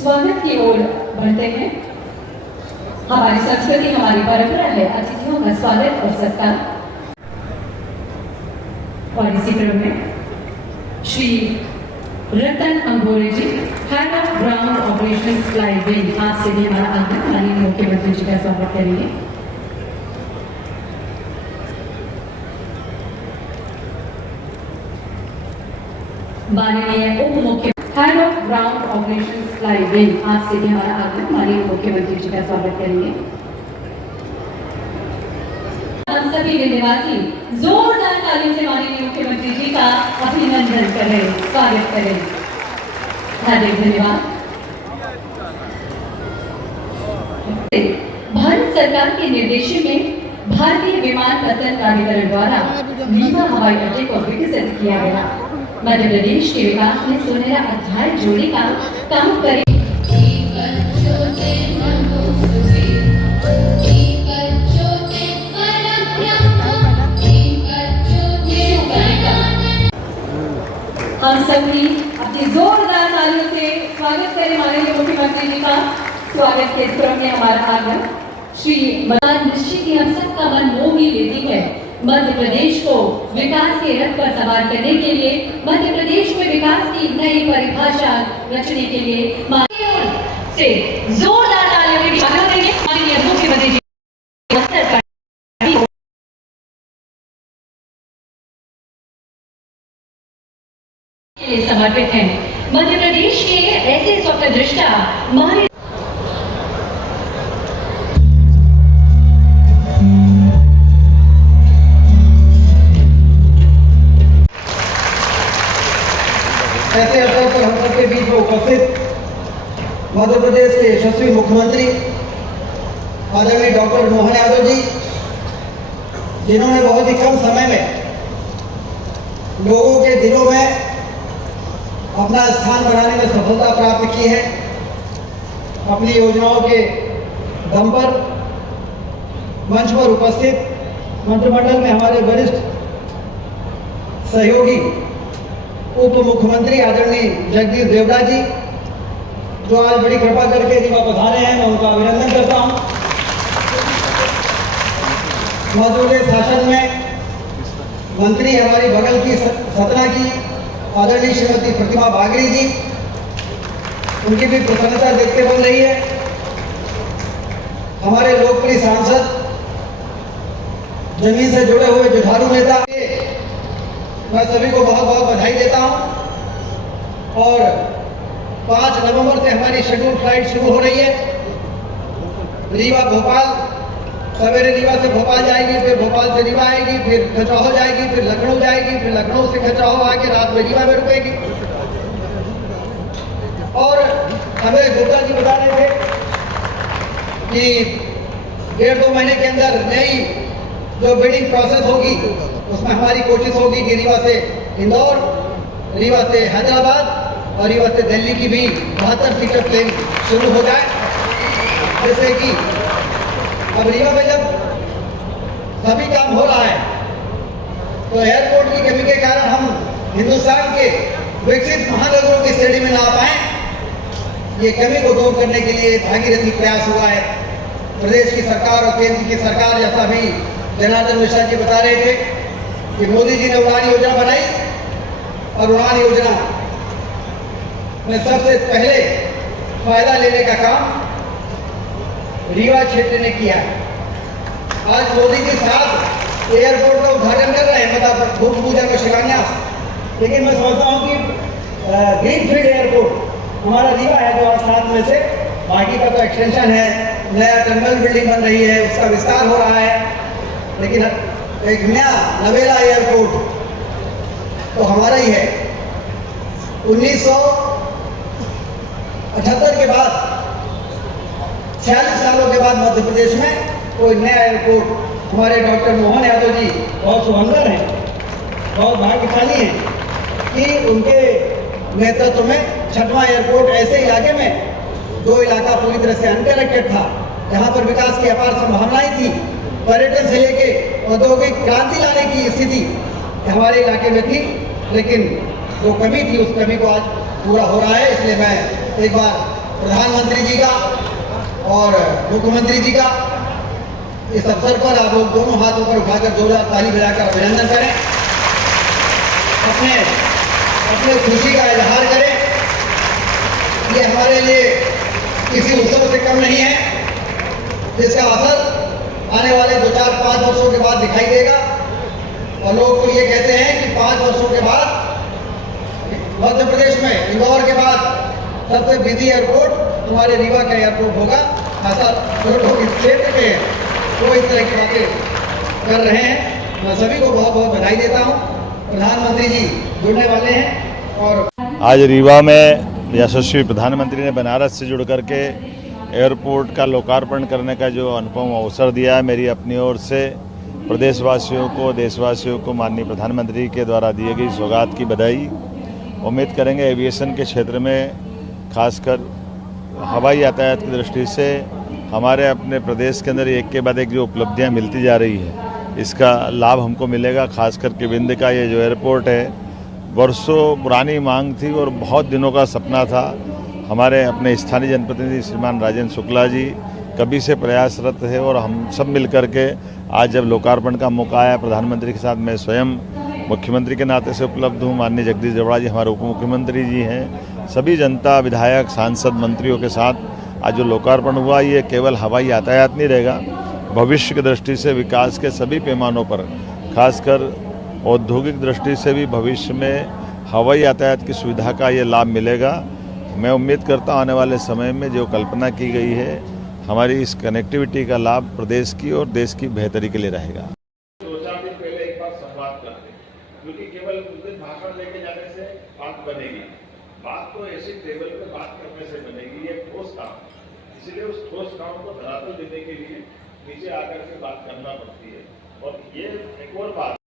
स्वागत की ओर बढ़ते हैं। हमारी संस्कृति, हमारी परंपरा है अतिथियों का स्वागत और सत्कार। और इसी क्रम में Shri Ratan Angore ji, head of ground operation Fly Wing, आपसे भी हमारा आग्रह, माननीय मुख्यमंत्री जी का स्वागत करेंगे। माननीय उप मुख्य head of ground operation Fly Wing, आपसे भी हमारा आग्रह, माननीय मुख्यमंत्री जी का स्वागत करेंगे। हम सभी निवासी जोरदार तालियों से माननीय मुख्यमंत्री जी का अभिनंदन करें, स्वागत करें। हार्दिक धन्यवाद। भारत सरकार के निर्देशन में भारतीय विमानपत्तन प्राधिकरण द्वारा रीवा हवाई अड्डे को विकसित किया गया। मध्य प्रदेश के विकास में सुनहरा अध्याय जोड़ने का काम करे। हम सभी अपनी जोरदार तालियों से स्वागत करें माननीय मुख्यमंत्री जी का। स्वागत के क्रम में हमारा आग्रह, श्री निश्चित ही हम सबका मन मोह ही लेती है। मध्य प्रदेश को विकास के रथ पर सवार करने के लिए, मध्य प्रदेश में विकास की नई परिभाषा रचने के लिए से जोरदार तालियों के स्वागत करेंगे माननीय मुख्यमंत्री जी। समर्पित हैं। मध्य प्रदेश के ऐसे स्वप्नदृष्टा महान ऐसे अवसर पर हम सबके बीच में उपस्थित मध्य प्रदेश के यशस्वी मुख्यमंत्री आदरणीय डॉक्टर मोहन यादव जी, जिन्होंने बहुत ही कम समय में लोगों के दिलों में अपना स्थान बनाने में सफलता प्राप्त की है। अपनी योजनाओं के दम पर मंच पर उपस्थित मंत्रिमंडल में हमारे वरिष्ठ सहयोगी उप मुख्यमंत्री आदरणीय जगदीश देवड़ा जी, जो आज बड़ी कृपा करके रीवा पधारे हैं, मैं उनका अभिनंदन करता हूं। मध्य प्रदेश शासन में मंत्री हमारी बगल की सतना की आदरणीय श्रीमती प्रतिमा बागरी जी, उनकी भी प्रसन्नता देखते बन रही है। हमारे लोकप्रिय सांसद, जमीन से जुड़े हुए जुझारू नेता, मैं सभी को बहुत बहुत बधाई देता हूं। और 5 नवंबर से हमारी शेड्यूल फ्लाइट शुरू हो रही है। रीवा भोपाल, सवेरे रीवा से भोपाल जाएगी, फिर भोपाल से रीवा आएगी, फिर खजुराहो जाएगी, फिर लखनऊ जाएगी, फिर लखनऊ से खजुराहो आके रात में रीवा में रुकेगी। और हमें गुप्ता जी बता रहे थे कि 1.5-2 महीने के अंदर नई जो बिल्डिंग प्रोसेस होगी, उसमें हमारी कोशिश होगी कि रीवा से इंदौर, रीवा से हैदराबाद और रीवा से दिल्ली की भी 72 सीटर प्लेन शुरू हो जाए। जैसे कि अब रीवा में जब सभी काम हो रहा है, तो एयरपोर्ट की कमी के कारण हम हिंदुस्तान के विकसित महानगरों की श्रेणी में ना आ पाए। ये कमी को दूर करने के लिए भागीरथी प्रयास हुआ है। प्रदेश की सरकार और केंद्र की सरकार, जैसा भी जनार्दन मिश्रा जी बता रहे थे कि मोदी जी ने उड़ान योजना बनाई, और उड़ान योजना में सबसे पहले फायदा लेने का काम रीवा क्षेत्र ने किया है। आज मोदी जी साथ एयरपोर्ट का उद्घाटन कर रहे हैं, मतलब भूमि पूजन का शिलान्यास। लेकिन मैं समझता हूँ कि ग्रीनफील्ड एयरपोर्ट हमारा रीवा है, जो आज 7 में से, बाकी का तो एक्सटेंशन है, नया टर्मिनल बिल्डिंग बन रही है, उसका विस्तार हो रहा है। लेकिन एक नया नवेला एयरपोर्ट तो हमारा ही है। 1978 के बाद 46 सालों के बाद मध्य प्रदेश में कोई नया एयरपोर्ट, हमारे डॉक्टर मोहन यादव जी बहुत सुभंकर हैं, बहुत भाग्यशाली हैं कि उनके नेतृत्व में 6वां एयरपोर्ट ऐसे इलाके में, जो इलाका पूरी तरह से अनकनेक्टेड था, जहां पर विकास की अपार संभावनाएं थी, पर्यटन से लेके औद्योगिक क्रांति लाने की स्थिति हमारे इलाके में थी, लेकिन जो कमी थी उस कमी को आज पूरा हो रहा है। इसलिए मैं एक बार प्रधानमंत्री जी का और मुख्यमंत्री जी का इस अवसर पर आप लोग दोनों हाथों पर उठाकर जोरदार ताली बजाकर अभिनंदन करें, अपने खुशी का इजहार करें। ये हमारे लिए किसी उत्सव से कम नहीं है, जिसका असर आने वाले 2, 4, 5 वर्षों के बाद दिखाई देगा। और लोग तो ये कहते हैं कि 5 वर्षों के बाद मध्य प्रदेश में इंदौर के बाद सबसे बिजी एयरपोर्ट तुम्हारे रीवा का एयरपोर्ट होगा। ऐसा लोग इस क्षेत्र के वो इस तरह की बातें कर रहे हैं। मैं सभी को बहुत बहुत बधाई देता हूँ। प्रधानमंत्री जी जुड़ने वाले हैं और आज रीवा में यशस्वी प्रधानमंत्री ने बनारस से जुड़ करके एयरपोर्ट का लोकार्पण करने का जो अनुपम अवसर दिया है, मेरी अपनी ओर से प्रदेशवासियों को, देशवासियों को माननीय प्रधानमंत्री के द्वारा दी गई सौगात की बधाई। उम्मीद करेंगे एविएशन के क्षेत्र में, खासकर हवाई यातायात की दृष्टि से हमारे अपने प्रदेश के अंदर एक के बाद एक जो उपलब्धियां मिलती जा रही है, इसका लाभ हमको मिलेगा। खासकर के विंध्य का ये जो एयरपोर्ट है, वर्षों पुरानी मांग थी और बहुत दिनों का सपना था। हमारे अपने स्थानीय जनप्रतिनिधि श्रीमान राजेंद्र शुक्ला जी कभी से प्रयासरत है और हम सब मिल करके आज जब लोकार्पण का मौका आया प्रधानमंत्री के साथ, मैं स्वयं मुख्यमंत्री के नाते से उपलब्ध हूँ, माननीय जगदीश देवड़ा जी हमारे उप मुख्यमंत्री जी हैं, सभी जनता, विधायक, सांसद, मंत्रियों के साथ आज जो लोकार्पण हुआ, ये केवल हवाई यातायात नहीं रहेगा, भविष्य की दृष्टि से विकास के सभी पैमानों पर, खासकर औद्योगिक दृष्टि से भी भविष्य में हवाई यातायात की सुविधा का ये लाभ मिलेगा। मैं उम्मीद करता हूँ आने वाले समय में जो कल्पना की गई है, हमारी इस कनेक्टिविटी का लाभ प्रदेश की और देश की बेहतरी के लिए रहेगा। 2-4 दिन पहले एक बार संवाद करते, क्योंकि केवल उस दिन भाषण लेके जाने से बात बनेगी, बात तो ऐसी टेबल पे बात करने से बनेगी। ये ठोस काम, इसलिए उस ठोस काम को धरातल देने के लिए नीचे आकर के बात करना पड़ती है। और ये एक और बात